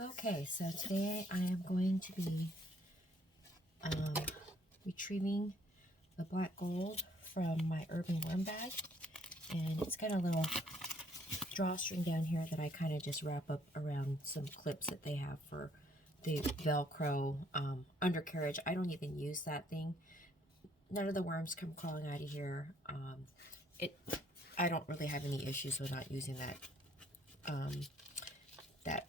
Okay, so today I am going to be retrieving the black gold from my urban worm bag, and it's got a little drawstring down here that I kind of just wrap up around some clips that they have for the Velcro undercarriage. I don't even use that thing. None of the worms come crawling out of here. I don't really have any issues with not using that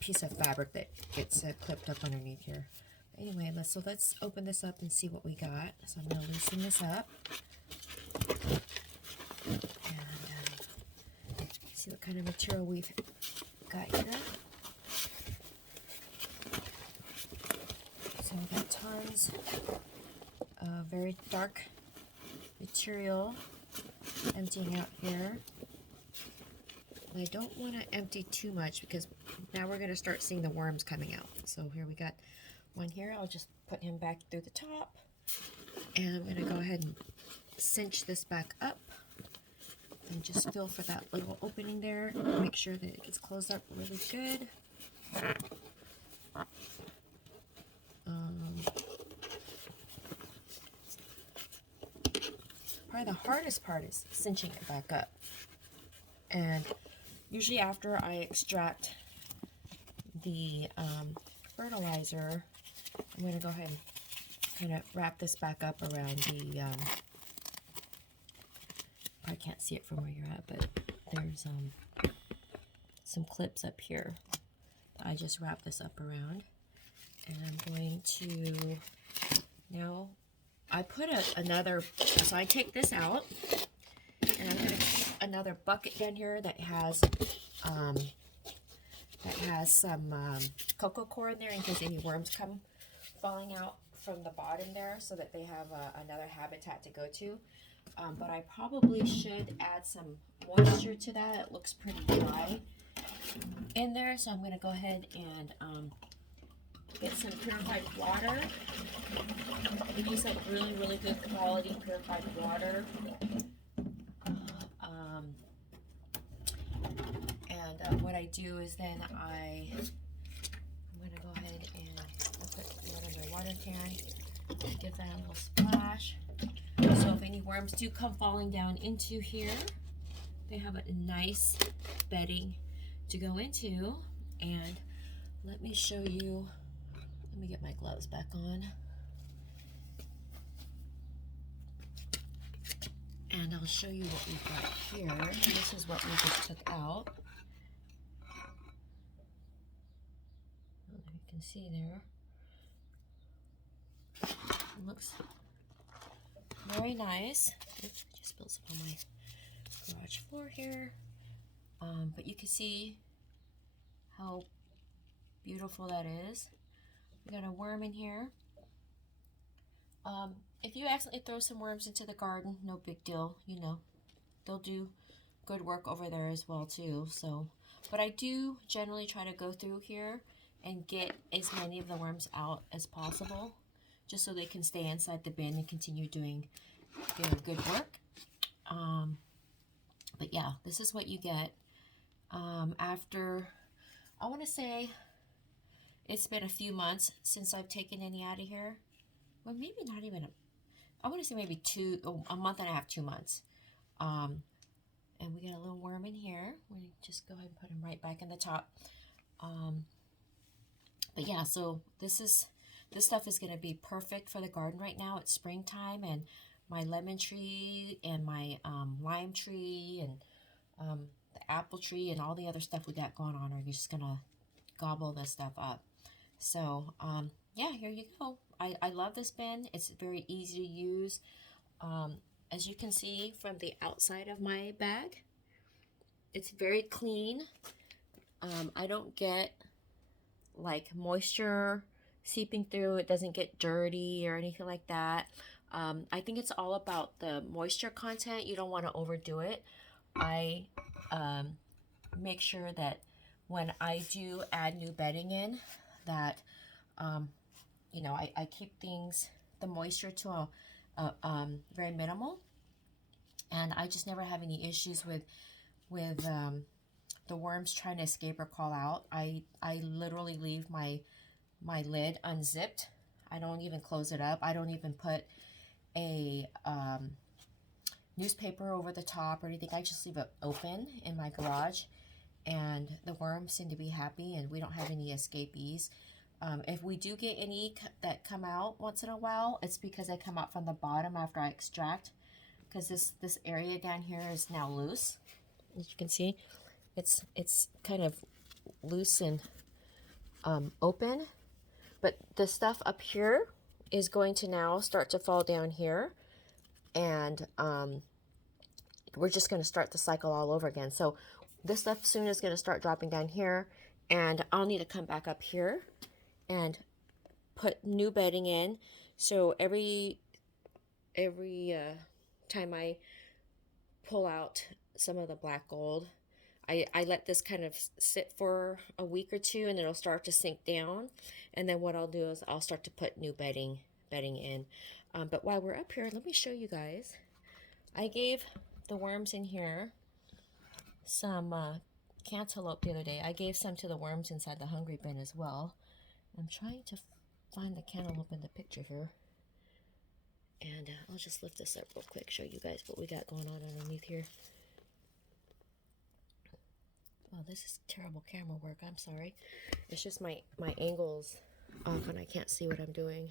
piece of fabric that gets clipped up underneath here. Anyway, let's open this up and see what we got. So I'm going to loosen this up and see what kind of material we've got here. So we've got tons of very dark material emptying out here. I don't want to empty too much because now we're going to start seeing the worms coming out. So here we got one here. I'll just put him back through the top, and I'm going to go ahead and cinch this back up and just feel for that little opening there. Make sure that it gets closed up really good. Probably the hardest part is cinching it back up. And usually after I extract the fertilizer, I'm going to go ahead and kind of wrap this back up around the, I can't see it from where you're at, but there's some clips up here. I just wrap this up around, and I'm going to, now I put another, so I take this out, and I'm going to put another bucket down here that has some cocoa coir in there in case any worms come falling out from the bottom there, so that they have another habitat to go to. But I probably should add some moisture to that. It looks pretty dry in there, so I'm going to go ahead and get some purified water. We use some really, really good quality purified water. What I do is then I'm going to go ahead and put one in my water can, give that a little splash. So if any worms do come falling down into here, they have a nice bedding to go into. And let me show you, let me get my gloves back on. And I'll show you what we've got here. This is what we just took out. You can see there. It looks very nice. Oops, I just spilled some on my garage floor here. But you can see how beautiful that is. We got a worm in here. If you accidentally throw some worms into the garden, no big deal. You know, they'll do good work over there as well too. So, but I do generally try to go through here and get as many of the worms out as possible, just so they can stay inside the bin and continue doing their good work. But yeah, this is what you get after, I want to say it's been a few months since I've taken any out of here. Well, maybe not even, I want to say maybe a month and a half, 2 months. And we got a little worm in here. We're going to just go ahead and put him right back in the top. But yeah, so this stuff is going to be perfect for the garden right now. It's springtime, and my lemon tree and my lime tree and the apple tree and all the other stuff we got going on are just going to gobble this stuff up. So, yeah, here you go. I love this bin. It's very easy to use. As you can see from the outside of my bag, it's very clean. I don't get like moisture seeping through. It doesn't get dirty or anything like that. I think it's all about the moisture content. You don't want to overdo it. I make sure that when I do add new bedding in, that you know, I keep the moisture to a very minimal, and I just never have any issues with the worms trying to escape or crawl out, I literally leave my lid unzipped. I don't even close it up. I don't even put a newspaper over the top or anything. I just leave it open in my garage, and the worms seem to be happy, and we don't have any escapees. If we do get any that come out once in a while, it's because they come out from the bottom after I extract, because this area down here is now loose. As you can see, it's kind of loose and open, but the stuff up here is going to now start to fall down here, and we're just going to start the cycle all over again. So this stuff soon is going to start dropping down here, and I'll need to come back up here and put new bedding in. So every time I pull out some of the black gold, I let this kind of sit for a week or two, and it'll start to sink down. And then what I'll do is I'll start to put new bedding in. But while we're up here, let me show you guys. I gave the worms in here some cantaloupe the other day. I gave some to the worms inside the hungry bin as well. I'm trying to find the cantaloupe in the picture here. And I'll just lift this up real quick, show you guys what we got going on underneath here. Oh, this is terrible camera work. I'm sorry. It's just my angle's off and I can't see what I'm doing.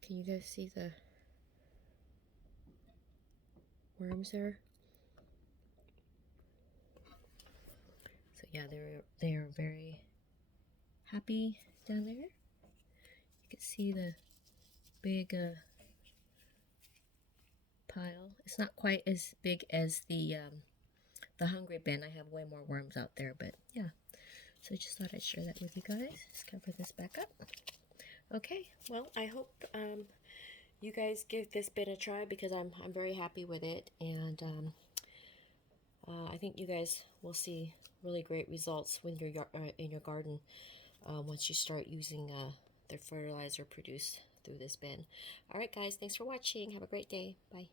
Can you guys see the worms there? So yeah, they are very happy down there. You can see the big pile. It's not quite as big as the hungry bin. I have way more worms out there, but yeah. So I just thought I'd share that with you guys. Let's cover this back up. Okay, well, I hope you guys give this bin a try, because I'm very happy with it, and I think you guys will see really great results when you're in your garden once you start using the fertilizer produced through this bin. All right, guys, thanks for watching. Have a great day. Bye.